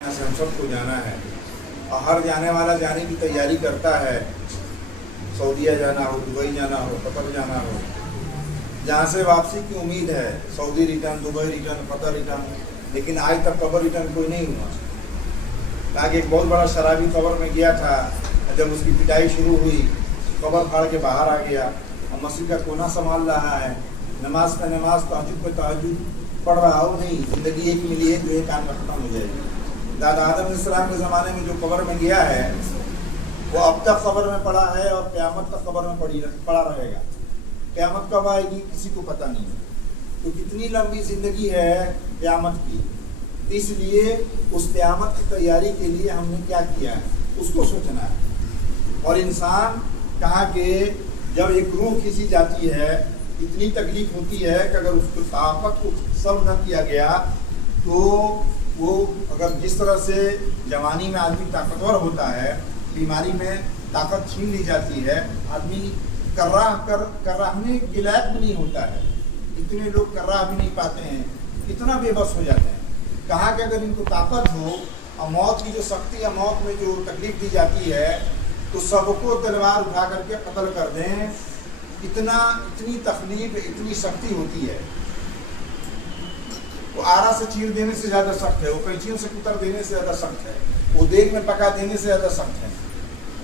یہاں سے ہم سب کو جانا ہے اور ہر جانے والا جانے کی تیاری کرتا ہے. سعودیہ جانا ہو, دبئی جانا ہو, قطر جانا ہو, جہاں سے واپسی کی امید ہے. سعودی ریٹرن, دبئی ریٹرن, قطر ریٹرن, لیکن آج تک قبر ریٹرن کوئی نہیں ہوا. تاکہ ایک بہت بڑا شرابی قبر میں گیا تھا, جب اس کی پٹائی شروع ہوئی قبر پھاڑ کے باہر آ گیا اور مسجد کا کونا سنبھال رہا ہے. نماز پہ نماز, تہجد پہ تہجد پڑھ رہا ہو. نہیں, زندگی ایک ملی ہے جو ایک کام کا ختم ہو جائے گی. دادا آدم علیہ السلام کے زمانے میں جو قبر میں گیا ہے وہ اب تک قبر میں پڑا ہے اور قیامت تک قبر میں پڑا رہے گا. قیامت کب آئے گی کسی کو پتہ نہیں. تو کتنی لمبی زندگی ہے قیامت کی, اس لیے اس قیامت کی تیاری کے لیے ہم نے کیا کیا ہے اس کو سوچنا ہے. اور انسان کہا کہ جب ایک روح کھینچی جاتی ہے اتنی تکلیف ہوتی ہے کہ اگر اس کو طاقت کو صبر نہ کیا گیا تو وہ اگر جس طرح سے جوانی میں آدمی طاقتور ہوتا ہے, بیماری میں طاقت چھین لی جاتی ہے, آدمی کراہنے کے لائق بھی نہیں ہوتا ہے. اتنے لوگ کراہ بھی نہیں پاتے ہیں, اتنا بے بس ہو جاتے ہیں. کہا کہ اگر ان کو طاقت ہو اور موت کی جو سختی ہے, موت میں جو تکلیف دی جاتی ہے, تو سب کو تلوار اٹھا کر کے قتل کر دیں. اتنی تکلیف, اتنی سختی ہوتی ہے. وہ آرا سے چیر دینے سے زیادہ سخت ہے, وہ کینچیوں سے کتر دینے سے زیادہ سخت ہے, وہ دیگ میں پکا دینے سے زیادہ سخت ہے.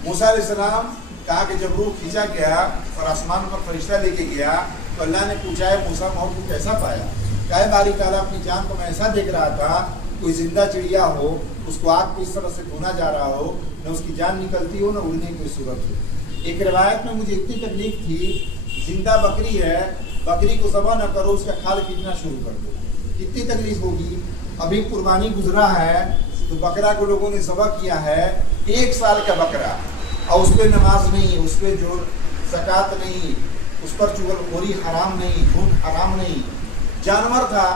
موسیٰ علیہ السلام کہا کہ جب روح کھینچا گیا اور آسمان پر فرشتہ لے کے گیا تو اللہ نے پوچھا ہے موسیٰ موت کو کیسا پایا؟ کہا باری تعالیٰ اپنی جان کو میں ایسا دیکھ رہا تھا, کوئی زندہ چڑیا ہو, اس کو آگ کو اس طرح سے بھونا جا رہا ہو, نہ اس کی جان نکلتی ہو نہ اڑنے کی صورت ہو. ایک روایت میں مجھے اتنی تکلیف تھی, زندہ بکری ہے, بکری کو ذبح نہ کرو, اس کا کھال کھینچنا شروع کر دو. کتنی تکلیف ہوگی. ابھی قربانی گزرا ہے تو بکرا کو لوگوں نے ذبح کیا ہے, 1 سال کا بکرا, اور اس پہ نماز نہیں, اس پہ جو زکوٰۃ نہیں, اس پر چغل خوری حرام نہیں, جھوٹ حرام نہیں. جانور تھا,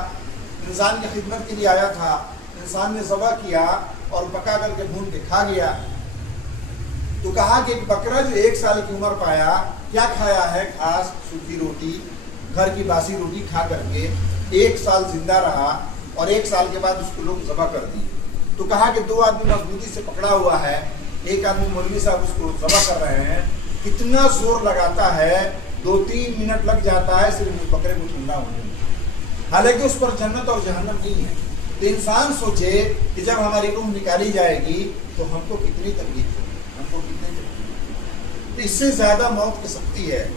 انسان کی خدمت کے لیے آیا تھا, انسان نے ذبح کیا اور پکا کر کے بھون کے کھا گیا. تو کہا کہ ایک بکرا جو 1 سال کی عمر پایا, کیا کھایا ہے؟ گھاس, سوکھی روٹی, گھر کی باسی روٹی کھا کر کے 1 سال زندہ رہا اور 1 سال کے بعد اس کو لوگ ذبح کر دی. تو کہا کہ 2 آدمی مضبوطی سے پکڑا ہوا ہے, ایک آدمی مولوی صاحب اس کو ذبح کر رہے ہیں, کتنا زور لگاتا ہے, 2-3 منٹ لگ جاتا ہے صرف اس بکرے کو ٹھنڈا ہونے میں, حالانکہ اس پر جنت اور جہنم نہیں ہے. تو انسان سوچے کہ جب ہماری روح نکالی جائے گی تو ہم کو کتنی تکلیف ہوگی, ہم کو کتنی تکلیف ہوگی. تو اس سے زیادہ موت کی سختی ہے.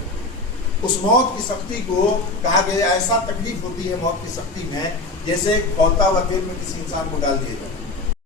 اس موت کی سختی کو کہا کہ ایسا تکلیف ہوتی ہے موت کی سختی میں جیسے کھولتا ہوا تیل میں کسی انسان کو ڈال دیا جائے.